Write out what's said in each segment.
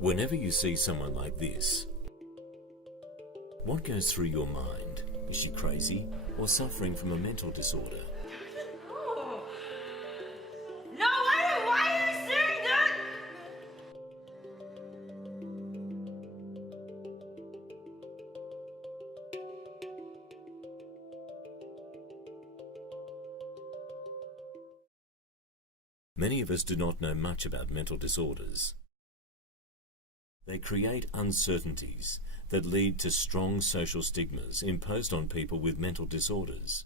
Whenever you see someone like this, what goes through your mind? Is she crazy or suffering from a mental disorder? No, why are you doing that? Many of us do not know much about mental disorders. They create uncertainties that lead to strong social stigmas imposed on people with mental disorders.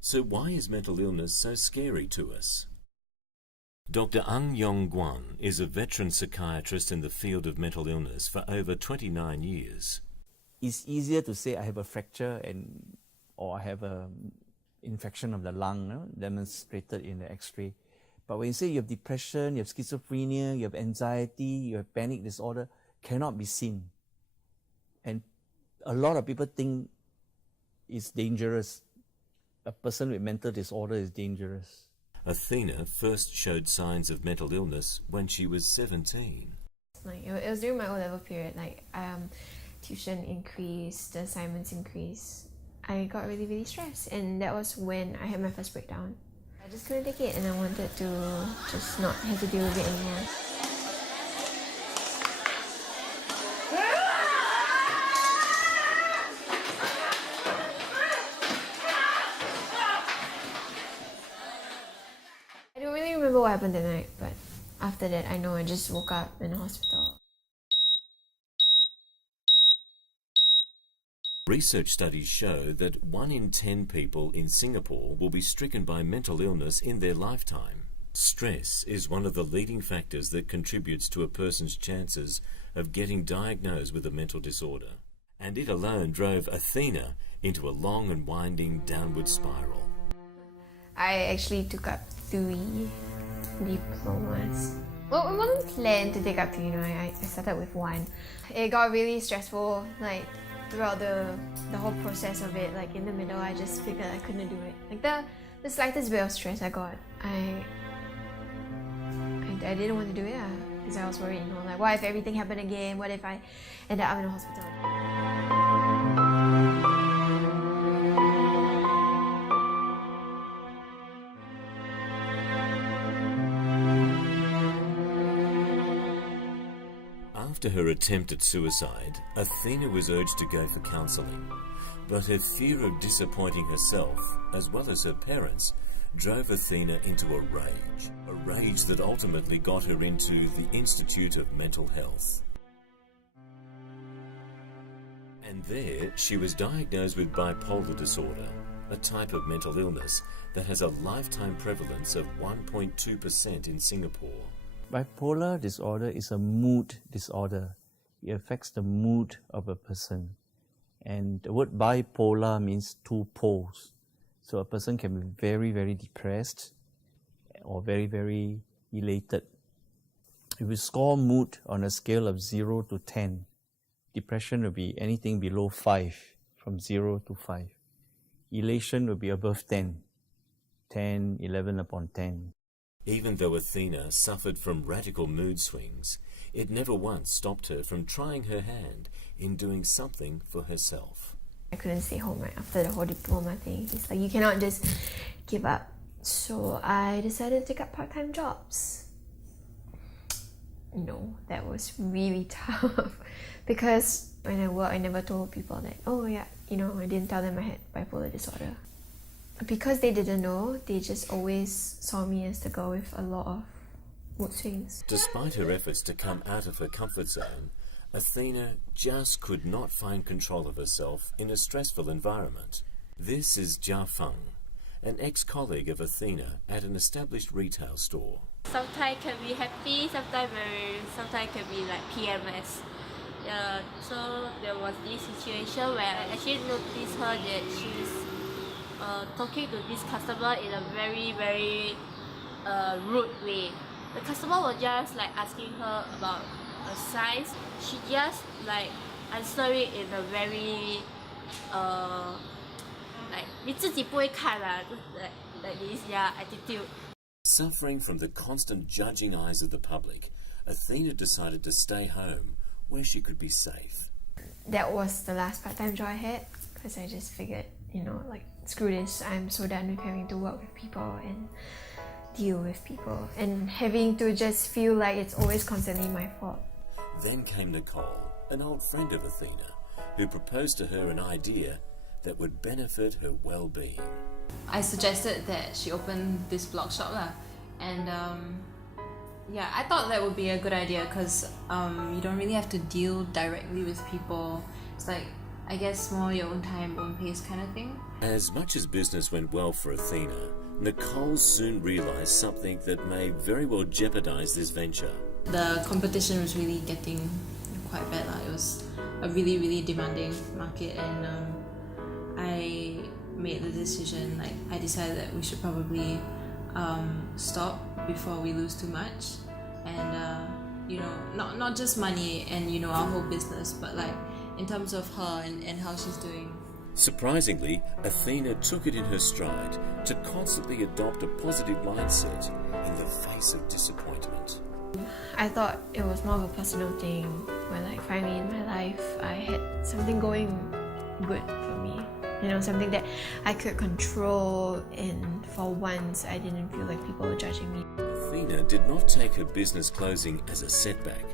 So why is mental illness so scary to us? Dr. Ang Yong Guan is a veteran psychiatrist in the field of mental illness for over 29 years. It's easier to say I have a fracture or I have an infection of the lung, no? Demonstrated in the X-ray. But when you say you have depression, you have schizophrenia, you have anxiety, you have panic disorder, cannot be seen. And a lot of people think it's dangerous. A person with mental disorder is dangerous. Athena first showed signs of mental illness when she was 17. It was during my O-level period, tuition increased, the assignments increased. I got really, really stressed, and that was when I had my first breakdown. I just couldn't take it, and I wanted to just not have to deal with it anymore. I don't really remember what happened that night, but after that, I know I just woke up in the hospital. Research studies show that 1 in 10 people in Singapore will be stricken by mental illness in their lifetime. Stress is one of the leading factors that contributes to a person's chances of getting diagnosed with a mental disorder. And it alone drove Athena into a long and winding downward spiral. I actually took up 3 diplomas. Well, it wasn't planned to take up 3, I started with 1. It got really stressful, throughout the whole process of it. In the middle, I just figured I couldn't do it. The slightest bit of stress I got, I didn't want to do it because I was worried, what if everything happened again? What if I ended up in a hospital? After her attempt at suicide, Athena was urged to go for counselling, but her fear of disappointing herself, as well as her parents, drove Athena into a rage that ultimately got her into the Institute of Mental Health. And there, she was diagnosed with bipolar disorder, a type of mental illness that has a lifetime prevalence of 1.2% in Singapore. Bipolar disorder is a mood disorder. It affects the mood of a person. And the word bipolar means 2 poles. So a person can be very, very depressed or very, very elated. If we score mood on a scale of 0 to 10, depression will be anything below 5, from 0 to 5. Elation will be above 10, 10, 11 upon 10. Even though Athena suffered from radical mood swings, it never once stopped her from trying her hand in doing something for herself. I couldn't stay home after the whole diploma thing. It's you cannot just give up. So I decided to take up part-time jobs. No, that was really tough because when I worked, I never told people that, I didn't tell them I had bipolar disorder. Because they didn't know, they just always saw me as the girl with a lot of mood swings. Despite her efforts to come out of her comfort zone, Athena just could not find control of herself in a stressful environment. This is Jia Feng, an ex-colleague of Athena at an established retail store. Sometimes can be happy, sometimes can be PMS. So there was this situation where I actually noticed her that she's talking to this customer in a very, very rude way. The customer was just asking her about her size. She just answer it in a very 你自己不会看啦 like this attitude. Suffering from the constant judging eyes of the public, Athena decided to stay home where she could be safe. That was the last part-time job I had, because I just figured, like, screw this, I'm so done with having to work with people and deal with people and having to just feel like it's always constantly my fault. Then came Nicole, an old friend of Athena, who proposed to her an idea that would benefit her well-being. I suggested that she open this blog shop lah. And I thought that would be a good idea because you don't really have to deal directly with people. It's like, I guess, more your own time, own pace kind of thing. As much as business went well for Athena, Nicole soon realised something that may very well jeopardise this venture. The competition was really getting quite bad. It was a really, really demanding market, and I made the decision, I decided that we should probably stop before we lose too much. And, not just money and, our whole business, but in terms of her and how she's doing. Surprisingly, Athena took it in her stride to constantly adopt a positive mindset in the face of disappointment. I thought it was more of a personal thing, where finally in my life I had something going good for me. Something that I could control, and for once I didn't feel like people were judging me. Athena did not take her business closing as a setback,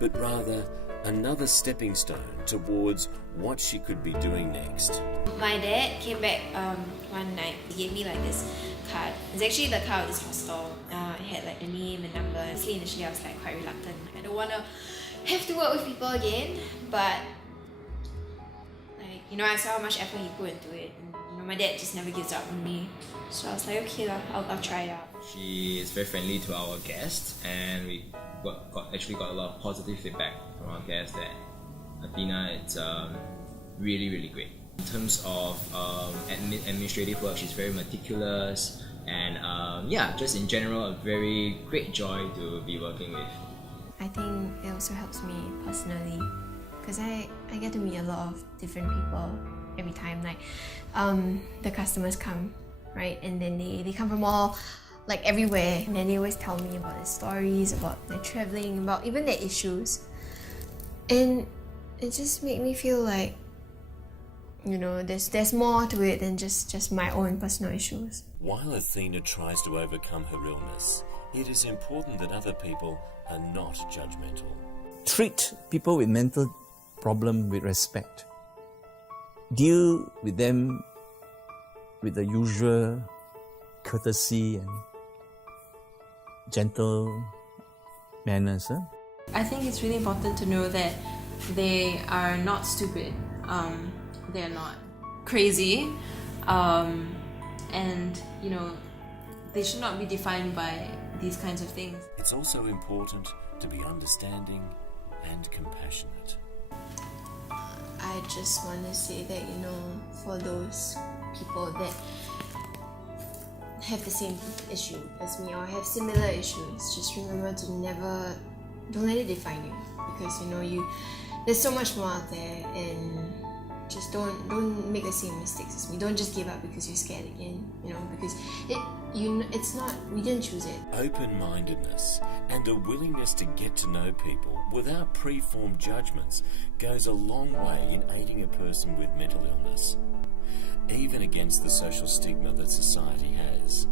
but rather another stepping stone towards what she could be doing next. My dad came back one night. He gave me this card. It's actually the card of this hostel. It had the name and number. Initially I was quite reluctant. I don't want to have to work with people again, but I saw how much effort he put into it. And, my dad just never gives up on me. So I was like, okay, I'll try it out. She is very friendly to our guests, and we got a lot of positive feedback from our guests that Athena is really, really great. In terms of administrative work, she's very meticulous, and just in general, a very great joy to be working with. I think it also helps me personally, because I get to meet a lot of different people every time. The customers come, right, and then they come from all everywhere, and then they always tell me about their stories, about their traveling, about even their issues, and it just made me feel like there's more to it than just my own personal issues. While Athena tries to overcome her illness, it is important that other people are not judgmental. Treat people with mental problem with respect. Deal with them with the usual courtesy and gentle manners. I think it's really important to know that they are not stupid. They're not crazy. And, they should not be defined by these kinds of things. It's also important to be understanding and compassionate. I just want to say that, for those people that have the same issue as me or have similar issues, just remember to don't let it define you, because there's so much more out there, and just don't make the same mistakes as me. Don't just give up because you're scared again, because it's not, we didn't choose it. Open-mindedness and a willingness to get to know people without pre-formed judgments goes a long way in aiding a person with mental illness. Even against the social stigma that society has,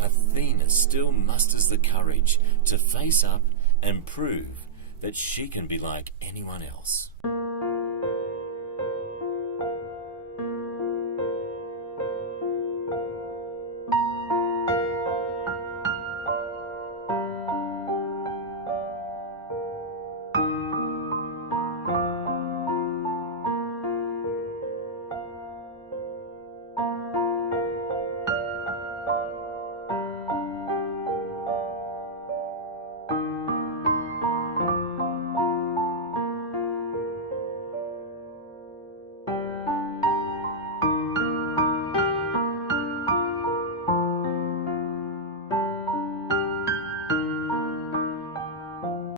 Athena still musters the courage to face up and prove that she can be like anyone else.